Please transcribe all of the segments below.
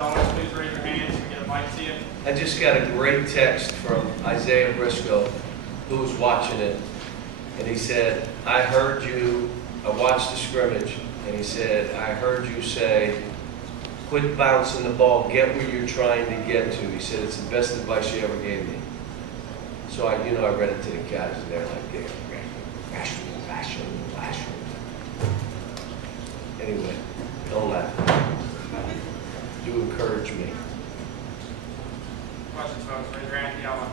Please raise your hands so we get a mic to you. I just got a great text from Isaiah Briscoe, who was watching it, and he said, I heard you, I watched the scrimmage, and he said, I heard you say, quit bouncing the ball, get where you're trying to get to. He said, it's the best advice you ever gave me. So I read it to the guys, and they're like, rational. Anyway, don't laugh. You encourage me. Questions, folks? Raise your hand. Yell.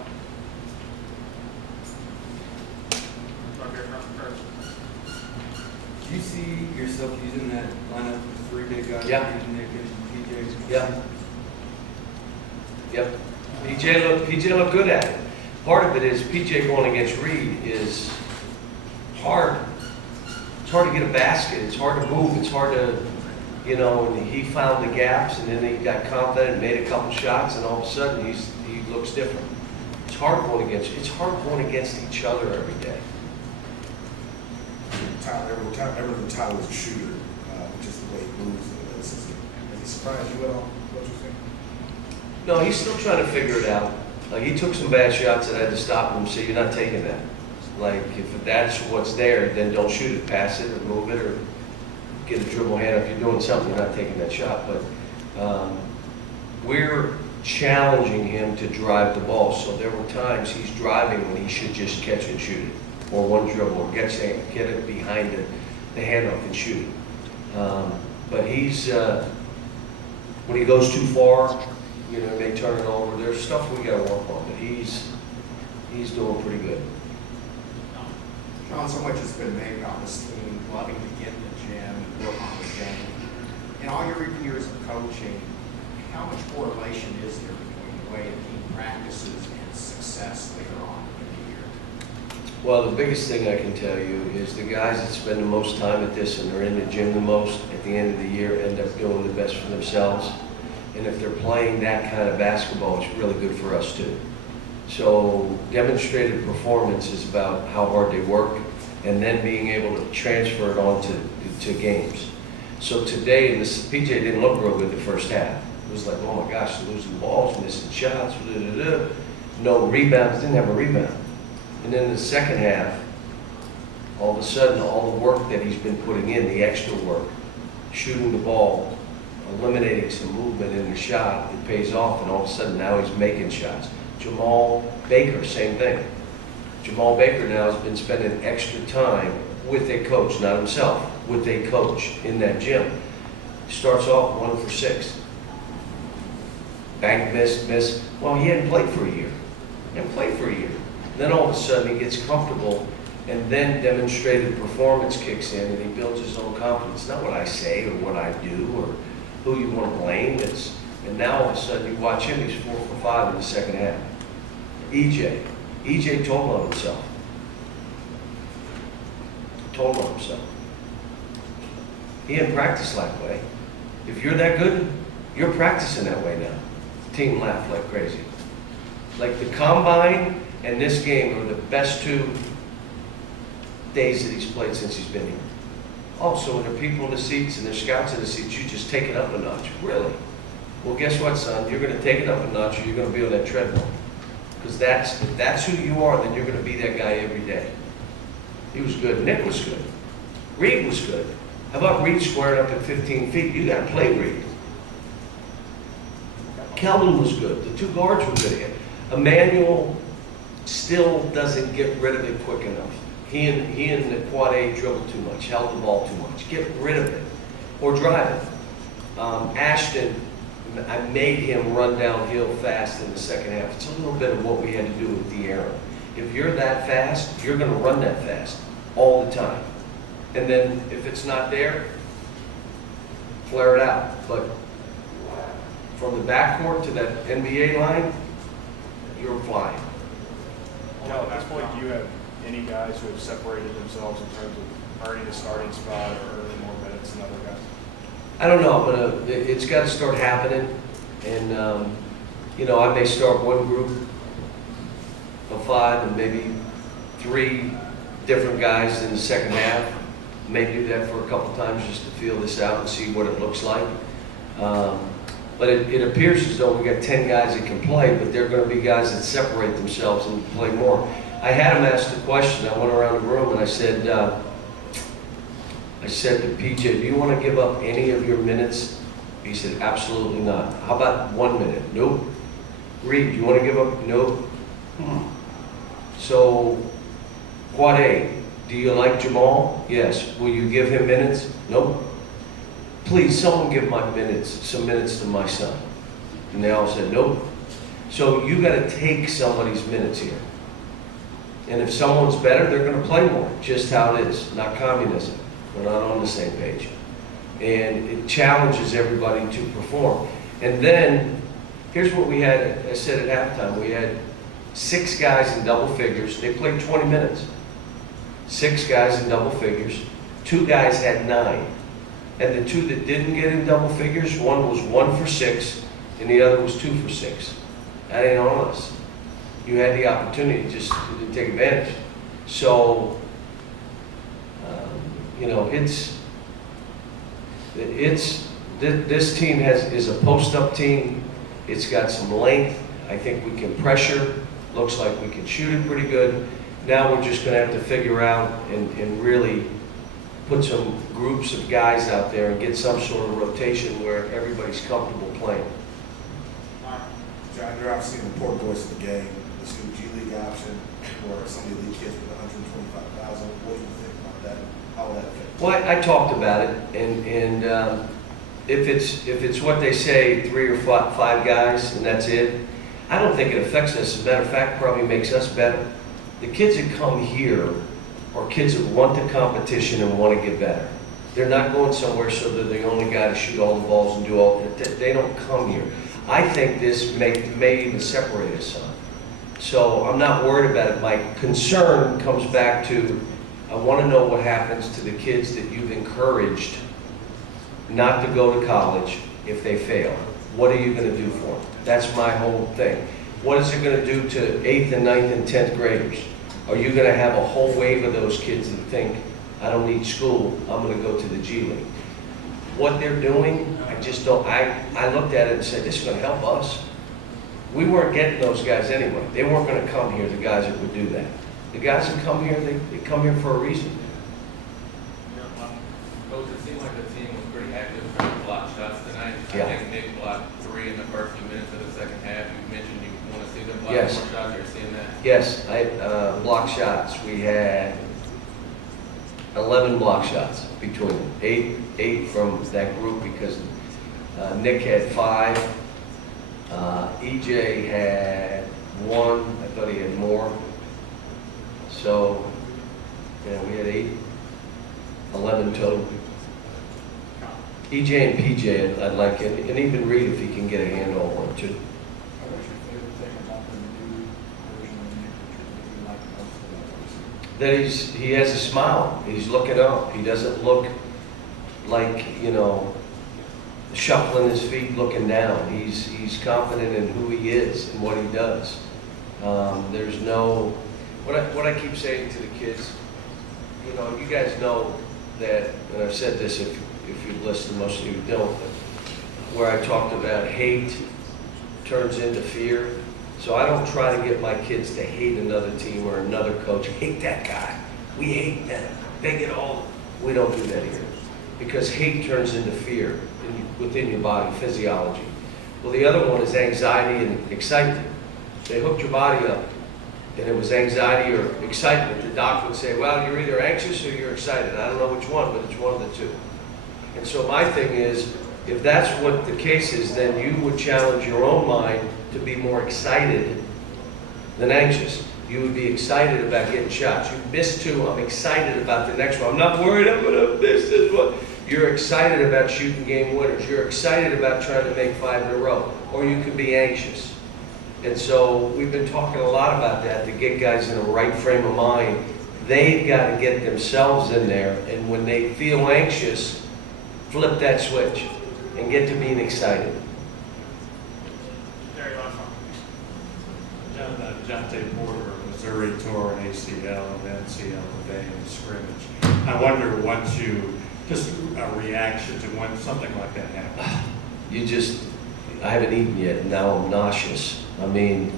Up here front first. Do you see yourself using that lineup with three big guys? Yeah. Nick and PJ? Yep. PJ looked good at it. Part of it is PJ going against Reed is hard. It's hard to get a basket. It's hard to move. It's hard to, and he found the gaps, and then he got confident and made a couple shots, and all of a sudden he looks different. It's hard going against each other every day. Tyler's a shooter, just the way he moves. Has he surprised you at all? What you think? No, he's still trying to figure it out. Like, he took some bad shots that I had to stop him and say, you're not taking that. Like, if that's what's there, then don't shoot it, pass it, or move it, or get a dribble hand. If you're doing something, you're not taking that shot. But we're challenging him to drive the ball. So there were times he's driving when he should just catch and shoot it, or one dribble, or get it behind the handoff and shoot it. But he's, when he goes too far, they turn it over. There's stuff we got to work on, but he's doing pretty good. Sean, so much has been made about this team loving to get in the gym and work on the game. In all your years of coaching, how much correlation is there between the way a team practices and success later on in the year? Well, the biggest thing I can tell you is the guys that spend the most time at this and are in the gym the most at the end of the year end up doing the best for themselves. And if they're playing that kind of basketball, it's really good for us too. So demonstrated performance is about how hard they work and then being able to transfer it on to games. So today, PJ didn't look real good the first half. It was like, oh my gosh, losing balls, missing shots, no rebounds, didn't have a rebound. And then in the second half, all of a sudden, all the work that he's been putting in, the extra work, shooting the ball, eliminating some movement in the shot, it pays off, and all of a sudden now he's making shots. Jamal Baker, same thing. Jamal Baker now has been spending extra time with a coach, not himself, with a coach in that gym. Starts off 1 for 6. Bank miss. Well, he hadn't played for a year. Then all of a sudden he gets comfortable, and then demonstrated performance kicks in, and he builds his own confidence. Not what I say or what I do or who you want to blame. And now all of a sudden you watch him, he's 4 for 5 in the second half. EJ told on himself. He didn't practice that way. If you're that good, you're practicing that way now. The team laughed like crazy. Like the combine and this game are the best 2 days that he's played since he's been here. Also, when there are people in the seats and there's scouts in the seats, you just take it up a notch. Really? Well, guess what, son? You're going to take it up a notch, or you're going to be on that treadmill. Because if that's who you are, then you're going to be that guy every day. He was good. Nick was good. Reed was good. How about Reed squaring up at 15 feet? You got to play Reed. Kelvin was good. The 2 guards were good again. Emmanuel still doesn't get rid of it quick enough. He and the quad A dribble too much, held the ball too much. Get rid of it or drive it. Ashton, I made him run downhill fast in the second half. It's a little bit of what we had to do with De'Aaron. If you're that fast, you're going to run that fast all the time. And then if it's not there, flare it out. But from the backcourt to that NBA line, you're flying. Cal, at this point, do you have any guys who have separated themselves in terms of earning a starting spot or earning more minutes than other guys? I don't know, but it's got to start happening. And, I may start one group of 5 and maybe 3 different guys in the second half. May do that for a couple times just to feel this out and see what it looks like. But it appears as though we got 10 guys that can play, but they're gonna be guys that separate themselves and play more. I had him ask the question, I went around the room and I said to PJ, do you wanna give up any of your minutes? He said, absolutely not. How about 1 minute? Nope. Reed, do you wanna give up? Nope. So, Quad A, do you like Jamal? Yes. Will you give him minutes? Nope. Please, someone give some minutes to my son. And they all said, nope. So you gotta take somebody's minutes here. And if someone's better, they're gonna play more, just how it is, not communism. We're not on the same page. And it challenges everybody to perform. And then, here's what we had, I said at halftime, we had 6 guys in double figures, they played 20 minutes. 6 guys in double figures, 2 guys had 9. And the 2 that didn't get in double figures, one was 1 for 6, and the other was 2 for 6. That ain't on us. You had the opportunity, just you didn't take advantage. So, you know, this team is a post-up team. It's got some length. I think we can pressure. Looks like we can shoot it pretty good. Now we're just going to have to figure out and really put some groups of guys out there and get some sort of rotation where everybody's comfortable playing. Mark, John, you're obviously an important voice of the game. This new G League option, or some of the elite kids with 125,000. What do you think about that? How will that affect? Well, I talked about it, and if it's what they say, 3 or 5 guys, and that's it, I don't think it affects us. As a matter of fact, probably makes us better. The kids that come here are kids that want the competition and want to get better. They're not going somewhere so they're the only guy to shoot all the balls and do all that. They don't come here. I think this may even separate us some. So I'm not worried about it. My concern comes back to, I want to know what happens to the kids that you've encouraged not to go to college if they fail. What are you going to do for them? That's my whole thing. What is it going to do to 8th and 9th and 10th graders? Are you going to have a whole wave of those kids that think, I don't need school, I'm going to go to the G League? What they're doing, I just don't, I looked at it and said, this is going to help us. We weren't getting those guys anyway. They weren't going to come here, the guys that would do that. The guys that come here, they come here for a reason. Coach, it seemed like the team was pretty active trying to block shots tonight. Yeah. I think Nick blocked 3 in the first few minutes of the second half. You mentioned you want to see them block Yes. more shots. You're seeing that? Yes, block shots. We had 11 block shots between them. 8 from that group because Nick had 5. EJ had 1. I thought he had more. So, yeah, we had 11 total. EJ and PJ, I'd like, and even Reed if he can get a handle on it too. What's your favorite thing about the new version of Nick that you like most about this? That he has a smile. He's looking up. He doesn't look like, you know, shuffling his feet, looking down. He's confident in who he is and what he does. There's no, what I keep saying to the kids, you know, you guys know that, and I've said this if you've listened, most of you don't, but where I talked about hate turns into fear. So I don't try to get my kids to hate another team or another coach. Hate that guy. We hate them. They get all. We don't do that here. Because hate turns into fear within your body, physiology. Well, the other one is anxiety and excitement. They hooked your body up, and it was anxiety or excitement. The doc would say, well, you're either anxious or you're excited. I don't know which one, but it's one of the two. And so my thing is, if that's what the case is, then you would challenge your own mind to be more excited than anxious. You would be excited about getting shots. You missed 2, I'm excited about the next one. I'm not worried I'm gonna miss this one. You're excited about shooting game winners. You're excited about trying to make 5 in a row. Or you could be anxious. And so we've been talking a lot about that to get guys in the right frame of mind. They've got to get themselves in there, and when they feel anxious, flip that switch and get to being excited. Terry, last one. Jonte Porter of Missouri tore an ACL and MCL today in the scrimmage. I wonder just a reaction to when something like that happens. You just, I haven't eaten yet, and now I'm nauseous. I mean,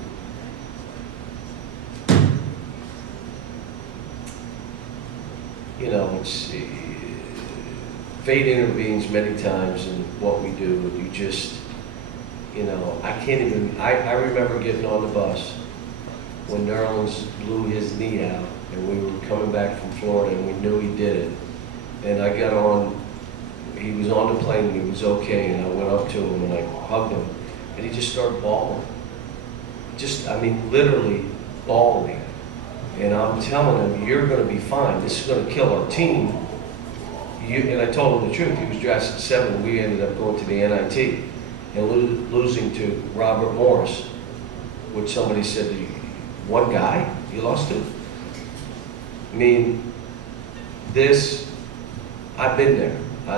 you know, it's, fate intervenes many times in what we do, and you just, you know, I can't even, I remember getting on the bus when Nerlens blew his knee out, and we were coming back from Florida, and we knew he did it. And I got on, he was on the plane, and he was okay, and I went up to him, and I hugged him, and he just started bawling. Just, I mean, literally bawling. And I'm telling him, you're gonna be fine, this is gonna kill our team. And I told him the truth, he was drafted 7, we ended up going to the NIT and losing to Robert Morris, which somebody said, one guy you lost to? I mean, this, I've been there. You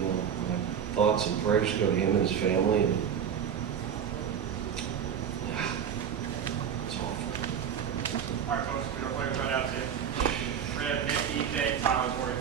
know, my thoughts and prayers go to him and his family, and it's awful. All right, folks, we are playing right out to you. We're going to have Nick, EJ, Tyler for you.